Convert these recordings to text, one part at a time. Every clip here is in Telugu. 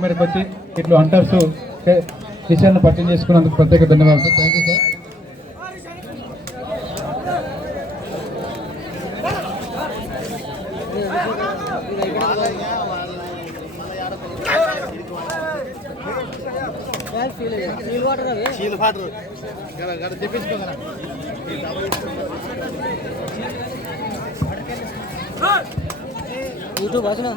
మీదకి వచ్చి ఇట్లా అంటర్స్ విషయాన్ని పరిచయం చేసుకున్నందుకు ప్రత్యేక ధన్యవాదాలు. Thank you sir. యూట్యూబ్ వచ్చిన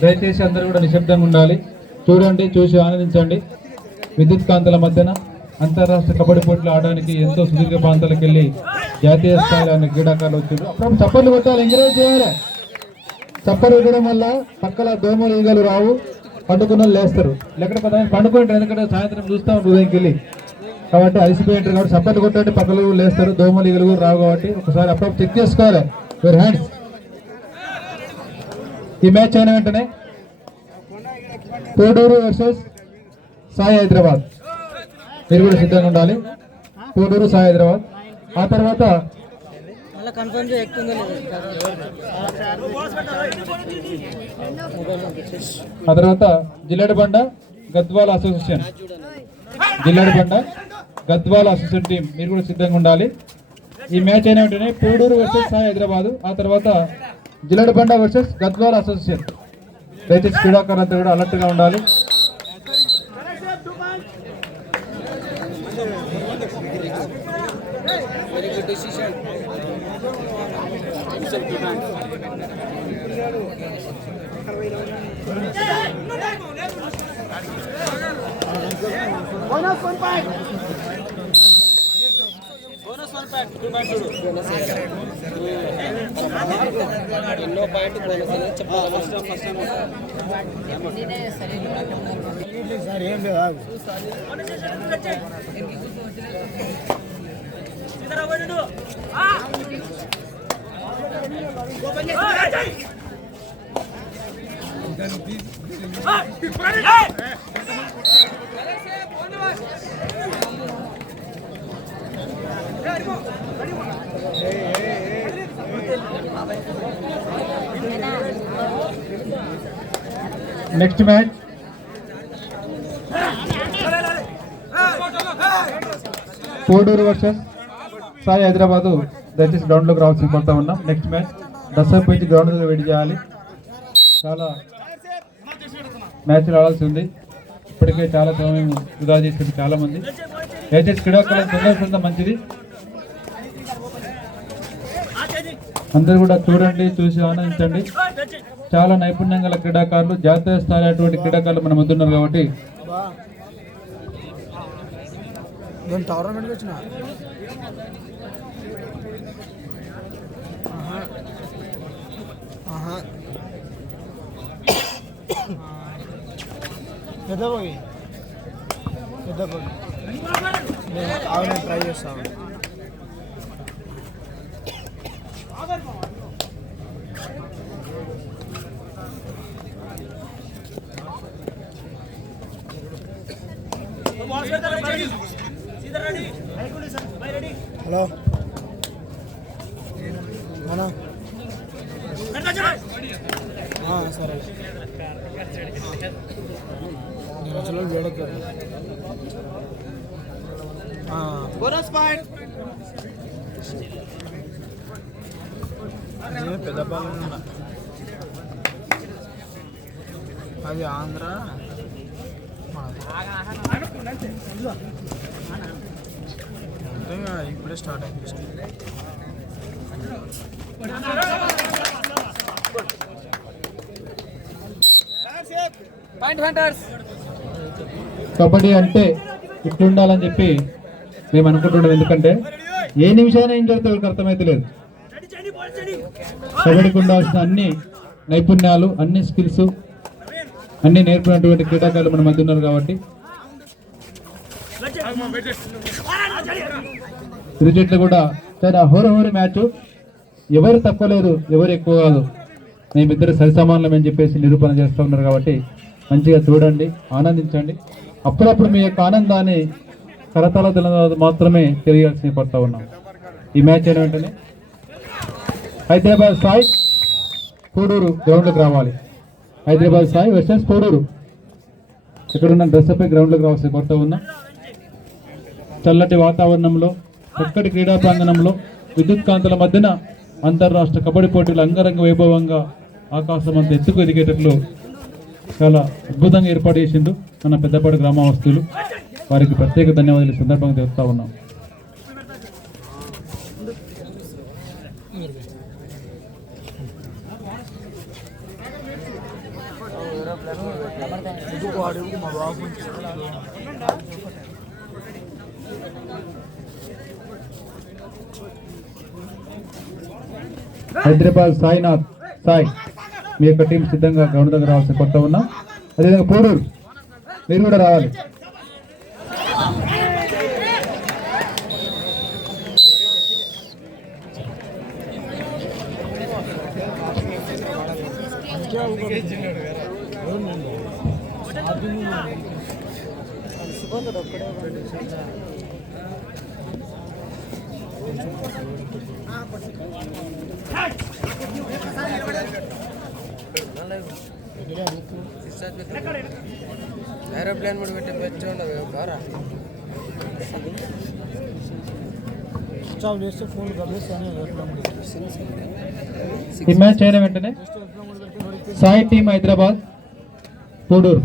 దయచేసి అందరూ కూడా నిశ్శబ్దంగా ఉండాలి. చూడండి, చూసి ఆనందించండి. విద్యుత్ కాంతుల మధ్యన అంతర్రాష్ట్ర కబడ్డీ పోటీలు ఆడడానికి ఎంతో సుదీర్ఘ ప్రాంతాలకు వెళ్ళి జాతీయ స్థాయిలో క్రీడాకారులు వచ్చారు. అప్పుడు చప్పట్లు కొట్టాలి, ఎంకరేజ్ చేయాలి. చప్పట్లు కొట్టడం వల్ల పక్కల దోమలు ఈగలు రావు, పండుకున్న లేస్తారు. లేకపోతే కొంతమంది పండుకుంటారు, ఎందుకంటే సాయంత్రం చూస్తాం ఉదయంకి వెళ్ళి. కాబట్టి అలసిపోయి ఉంటారు కాబట్టి చప్పట్లు కొట్టండి, పక్కలు లేస్తారు, దోమలు ఈగలు కూడా రావు. కాబట్టి ఒకసారి అప్పుడప్పుడు చెక్ చేసుకోవాలి యువర్ హ్యాండ్స్. ఈ మ్యాచ్ అయిన వెంటనే కోడూరు వర్సెస్ సాయి హైదరాబాద్, మీరు కూడా సిద్ధంగా ఉండాలి. కోడూరు సాయి హైదరాబాద్. ఆ తర్వాత Jilledabanda Gadwal association, Jilledabanda Gadwal association team, మీరు కూడా సిద్ధంగా ఉండాలి. ఈ మ్యాచ్ అయిన వెంటనే కోడూరు వర్సెస్ సాయి హైదరాబాద్, ఆ తర్వాత జిల్లెడబండ వర్సెస్ గద్వాల అసోసియేషన్. దయచేసి క్రీడాకారులంతా కూడా అలర్ట్ గా ఉండాలి. ఎన్నో point next match Koduru versus Sai Hyderabad. దయచేసి గ్రౌండ్లోకి రావాల్సి కోరుతా ఉన్నాం. నెక్స్ట్ మ్యాచ్ దసరాపేట గ్రౌండ్ దగ్గర వెయిట్ చేయాలి. చాలా మ్యాచ్లు ఆడాల్సి ఉంది. ఇప్పటికే చాలా సమయం వృధా చేసింది చాలా మంది. దయచేసి క్రీడాకారులకు తొందరపడితే మంచిది. అందరూ కూడా చూడండి, చూసి ఆనందించండి. చాలా నైపుణ్యం గల క్రీడాకారులు, జాతీయ స్థాయి అటువంటి క్రీడాకారులు మన మధ్య ఉన్నారు. కాబట్టి టోర్నమెంట్కి వచ్చిన పెద్దపోయి ట్రై చేస్తాను. హలో అన్నా, సరే పెద్ద బాల్ అది ఆంధ్ర ఇప్పుడే స్టార్ట్ అయింది. కబడ్డీ అంటే ఇట్లుండాలని చెప్పి మేము అనుకుంటున్నాం. ఎందుకంటే ఏ నిమిషాన్ని ఏం జరుగుతుందో ఎవరికి అర్థమైతే లేదు. కబడ్డీకి ఉండాల్సిన అన్ని నైపుణ్యాలు, అన్ని స్కిల్స్, అన్ని నేర్పినటువంటి క్రీడాకారులు మన మధ్య ఉన్నారు. కాబట్టి క్రికెట్లో కూడా చాలా హోరహోరి మ్యాచ్. ఎవరు తక్కువ లేదు, ఎవరు ఎక్కువ కాదు. మేమిద్దరు సరిసమానమని చెప్పేసి నిరూపణ చేస్తూ ఉన్నారు. కాబట్టి మంచిగా చూడండి, ఆనందించండి. అప్పుడప్పుడు మీ యొక్క ఆనందాన్ని కరతాళ మాత్రమే తెలియాల్సి పడుతూ ఉన్నాం. ఈ మ్యాచ్ అయిన వెంటనే హైదరాబాద్ సాయి కోడూరు గ్రౌండ్లోకి రావాలి. హైదరాబాద్ సాయి వర్సెస్ కోడూరు. ఇక్కడున్న డ్రెస్పై గ్రౌండ్లోకి రావాల్సి కొత్త ఉన్నాం. చల్లటి వాతావరణంలో, చక్కటి క్రీడా ప్రాంగణంలో, విద్యుత్ కాంతుల మధ్యన అంతర్రాష్ట్ర కబడ్డీ పోటీలు అంగరంగ వైభవంగా ఆకాశం అంత ఎత్తుకు ఎదిగేటట్లు చాలా అద్భుతంగా ఏర్పాటు చేసిండు మన పెద్దపాడు గ్రామవాస్తులు. వారికి ప్రత్యేక ధన్యవాదాలు ఈ సందర్భంగా చెప్తా ఉన్నాం. హైదరాబాద్ సాయినాథ్ సాయి మీ యొక్క టీం సిద్ధంగా గ్రౌండ్ దగ్గర రావాల్సి కొత్త ఉన్నాం. అదేవిధంగా కోడూరు మీరు కూడా రావాలి. ఏరోప్లేన్ కూడా పెట్టి పెట్టి ఉండదు బారా ఈ మ్యాచ్ అయిన వెంటనే సాయి టీం హైదరాబాద్ కోడూరు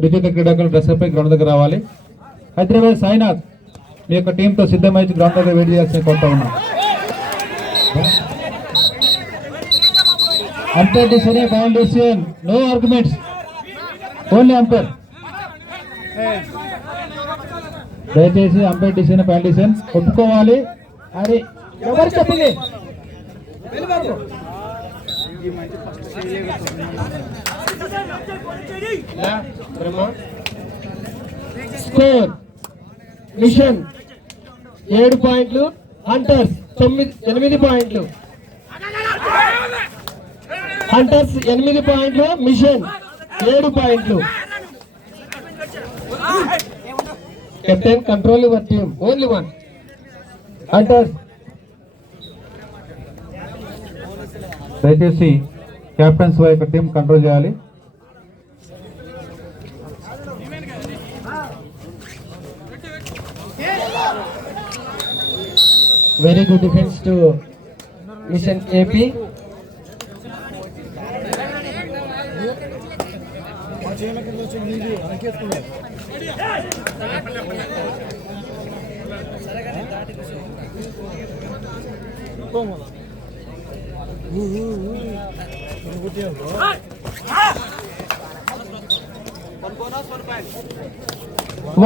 ద్వితీయ క్రీడాకులు డ్రెస్పై గ్రౌండ్ దగ్గర రావాలి. హైదరాబాద్ సాయినాథ్ మీ యొక్క టీంతో సిద్ధమై గ్రౌండ్ దగ్గర వెయిట్ చేయాల్సిన కొత్త ఉన్నాం. Umpire decision, final decision, no arguments, only umpire. దయచేసి అంపైర్ డిసిషన్, ఫైనల్ డిసిషన్ ఒప్పుకోవాలి. అరే ఎవరు చెప్పింది? స్కోర్ మిషన్ 7 పాయింట్లు, హంటర్స్ 8 పాయింట్లు. హంటర్స్ 8 పాయింట్లు, మిషన్ 7 పాయింట్లు. Captain control your team, only one. Hunters దయచేసి కెప్టెన్స్ యొక్క టీం కంట్రోల్ చేయాలి. Very good defence to mission AP.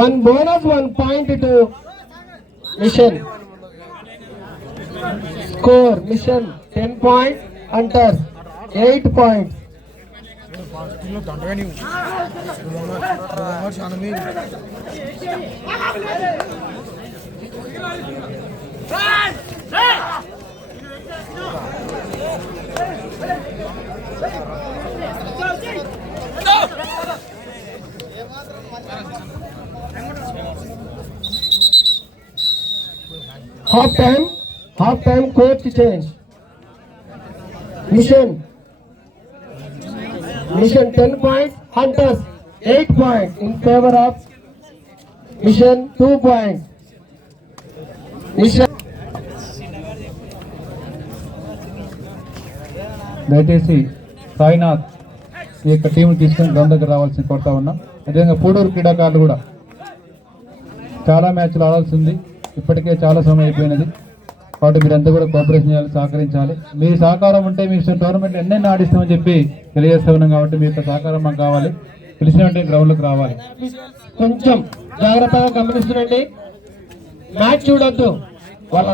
One bonus, 1 point to mission. Score mission 10 points, Hunters 8 points. Half time coach change. Mission 10 points, Hunters 8 points in favor of Mission 2 points. Mission దయచేసి సాయినాథ్ ఈ యొక్క టీం తీసుకొని గ్రౌండ్ దగ్గర రావాల్సింది కోరుతా ఉన్నాం. అదేవిధంగా పూడూరు క్రీడాకారులు కూడా చాలా మ్యాచ్లు ఆడాల్సి ఉంది. ఇప్పటికే చాలా సమయం అయిపోయినది. కాబట్టి మీరంతా కూడా కోఆపరేషన్ చేయాలి, సహకరించాలి. మీ సహకారం ఉంటే మీ టోర్నమెంట్ ఎన్నెన్ని ఆడిస్తామని చెప్పి తెలియజేస్తా ఉన్నాం. కాబట్టి మీ యొక్క సహకారం మాకు కావాలి. తెలిసిన వెంటనే గ్రౌండ్లోకి రావాలి. కొంచెం జాగ్రత్తగా గమనిస్తుండండి, మ్యాచ్ చూడొద్దు. వాళ్ళ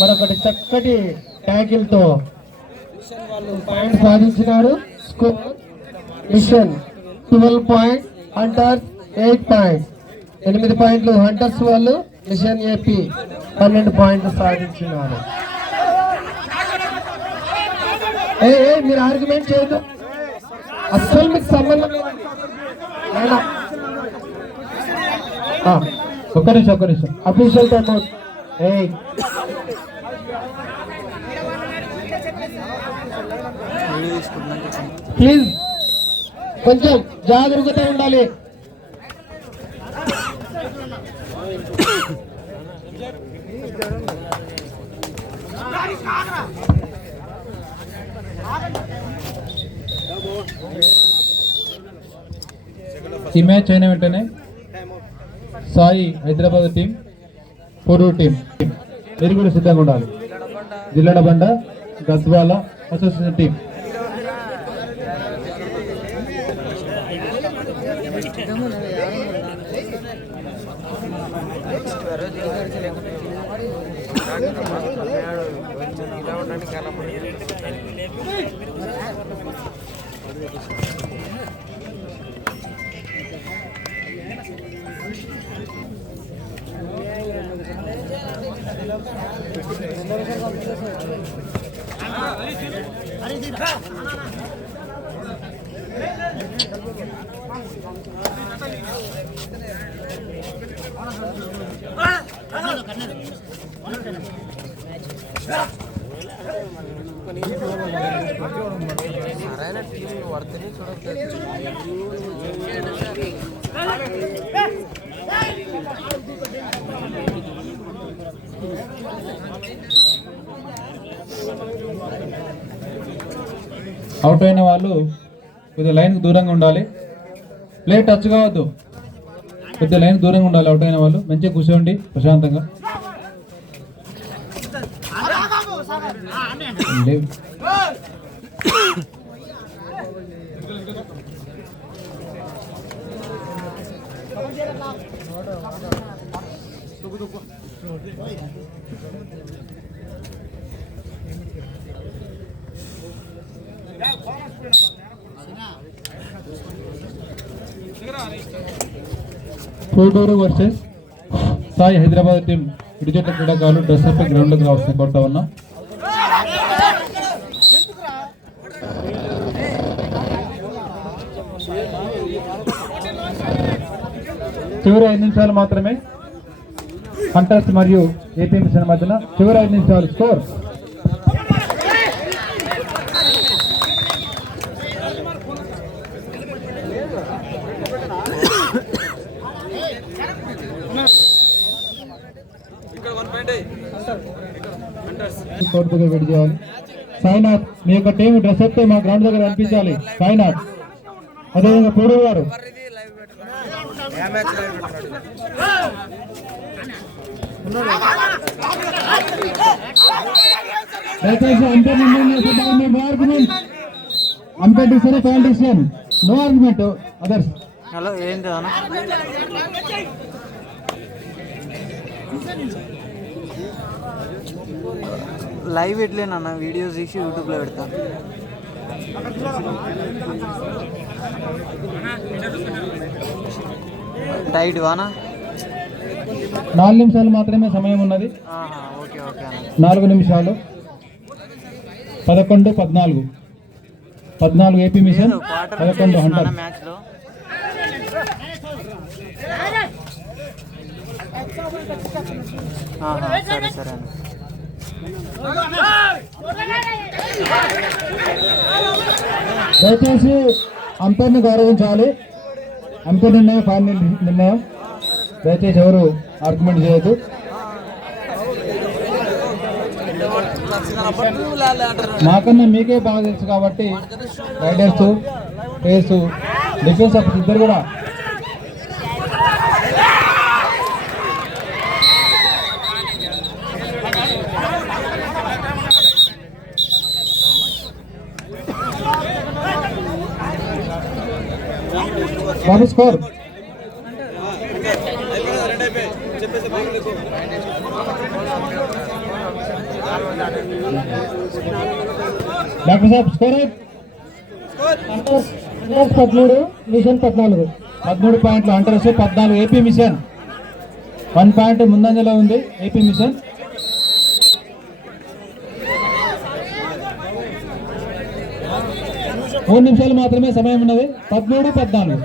మరొకటి చక్కటి ట్యాకిల్ తో పాయింట్ సాధించినారు. Score mission 12 point, hunters 8 point. 8 పాయింట్లు హంటర్స్ వాళ్ళు, మిషన్ ఏపీ 12 పాయింట్లు సాధించినారు. మీరు ఆర్గ్యుమెంట్ చేయదు, అస్సలు మీకు సంబంధం లేదు. ఒక్క నిమిషం అఫీషియల్ టైమ్అవుట్. ప్లీజ్ కొంచెం జాగ్రత్తగా ఉండాలి. ఈ మ్యాచ్ అయిన వెంటనే సాయి హైదరాబాద్ టీం, పొరూరు టీం మీరు కూడా సిద్ధంగా ఉండాలి. జిల్లడబండ గద్వాల అసోసియేషన్ టీం. సరైన టీం వర్తని చూడలేదు. అవుట్ అయిన వాళ్ళు కొద్దిగా లైన్కి దూరంగా ఉండాలి. ప్లేట్ టచ్ కావద్దు, కొద్దిగా లైన్ దూరంగా ఉండాలి. అవుట్ అయిన వాళ్ళు మంచిగా కూర్చోండి ప్రశాంతంగా. కోటూరు వర్సెస్ సాయి హైదరాబాద్ టీం ఇరు జట్ల క్రీడాకారులు డ్రెస్ అప్ గ్రౌండ్లోకి రావాల్సిన కోరుతా ఉన్నాం. చివరి 5 నిమిషాలు మాత్రమే హంటర్స్ మరియు ఏపీ మిషన్ మధ్యన. చివరి 5 నిమిషాలు. స్కోర్ కోర్టుగా వెయిట్ చేయాలి. సాయినాథ్ మీ యొక్క టీం డ్రెస్ అప్ మా గ్రౌండ్ దగ్గర అనిపించాలి. సాయినాథ్, అదేవిధంగా పూడు గారు. దయచేసి competition, no argument others. Hello ఏంటి అన్న? లైవ్ ఎట్లేనన్న, వీడియోస్ తీసి యూట్యూబ్లో పెడతా. డైట్ వానా 4 నిమిషాలు మాత్రమే సమయం ఉన్నది. Okay okay. 4 నిమిషాలు. 11, 14. 14 ఏపీ మిషన్, 11 హంటర్స్. మ్యాచ్లో సరే సరే అన్న. దయచేసి అంపైర్ని గౌరవించాలి. అంపైర్ నిర్ణయం ఫైనల్ నిర్ణయం. దయచేసి ఎవరు ఆర్గ్యుమెంట్ చేయొద్దు. మాకన్నా మీకే బాగా తెలుసు కాబట్టి రైడర్స్ ప్లేయర్స్ డిఫెన్స్ ఆఫ్ ఇద్దరు కూడా బాబు స్కోర్ డాక్టర్ సాబ్ స్కోర్ 13 మిషన్ 14. 13 పాయింట్లు అంటర్స్, 14 ఏపీ మిషన్. 1 పాయింట్ ముందంజలో ఉంది ఏపీ మిషన్. మూడు నిమిషాలు మాత్రమే సమయం ఉన్నది. 13-14.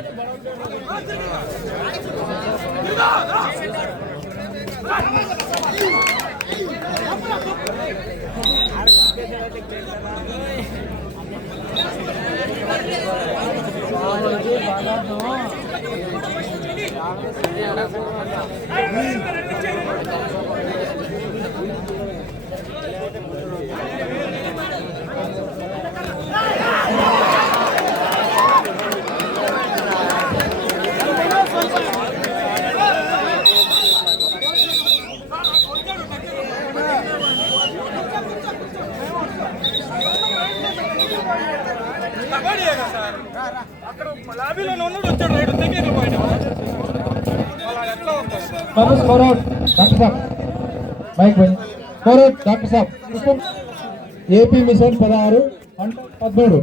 బాబు స్కోర్ అవుట్ డాక్టర్ సాబ్. మైక్ పోయి స్కోర్ అవుట్ డాక్టర్ సాబ్. AP mission 16 13.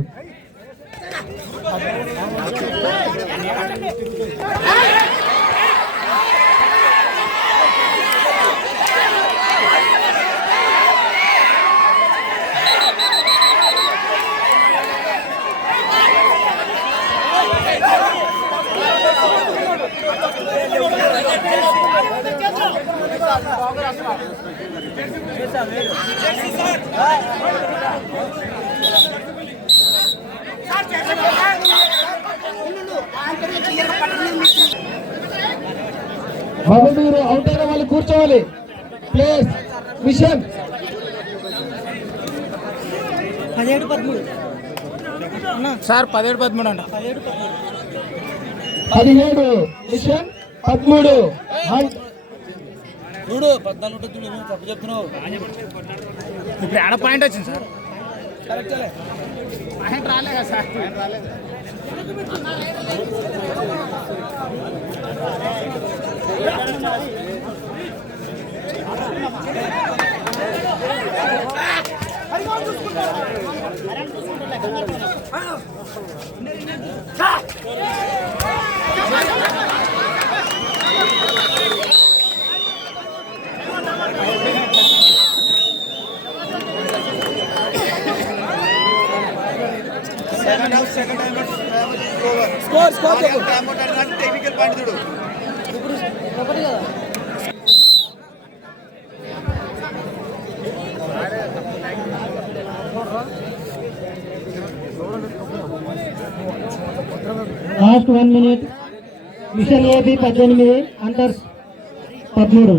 బాబు మీరు అవుట్ అయిన వాళ్ళు కూర్చోవాలి. ప్లేస్ మిషన్ 17-13 సార్ 17-13 అంట. 17 మిషన్ 13 చూడు 14 చూడు తప్పు చెప్తున్నావు. ఇప్పుడు ఆడ పాయింట్ వచ్చింది సార్. పాయింట్ రాలే కదా సార్. రాలేదు. టెక్నికల్ పాయింట్ చూడు. Last 1 minute. Mission AP 18 hunters 13.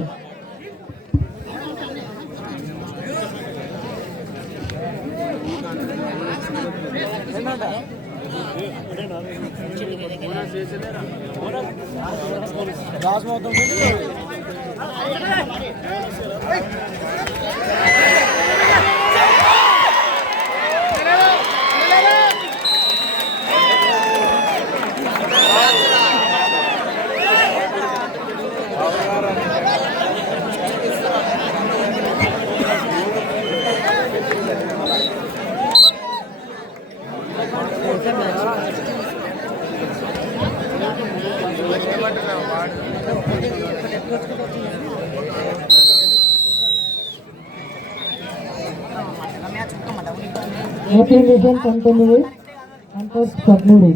AP mission 19 hunters 13.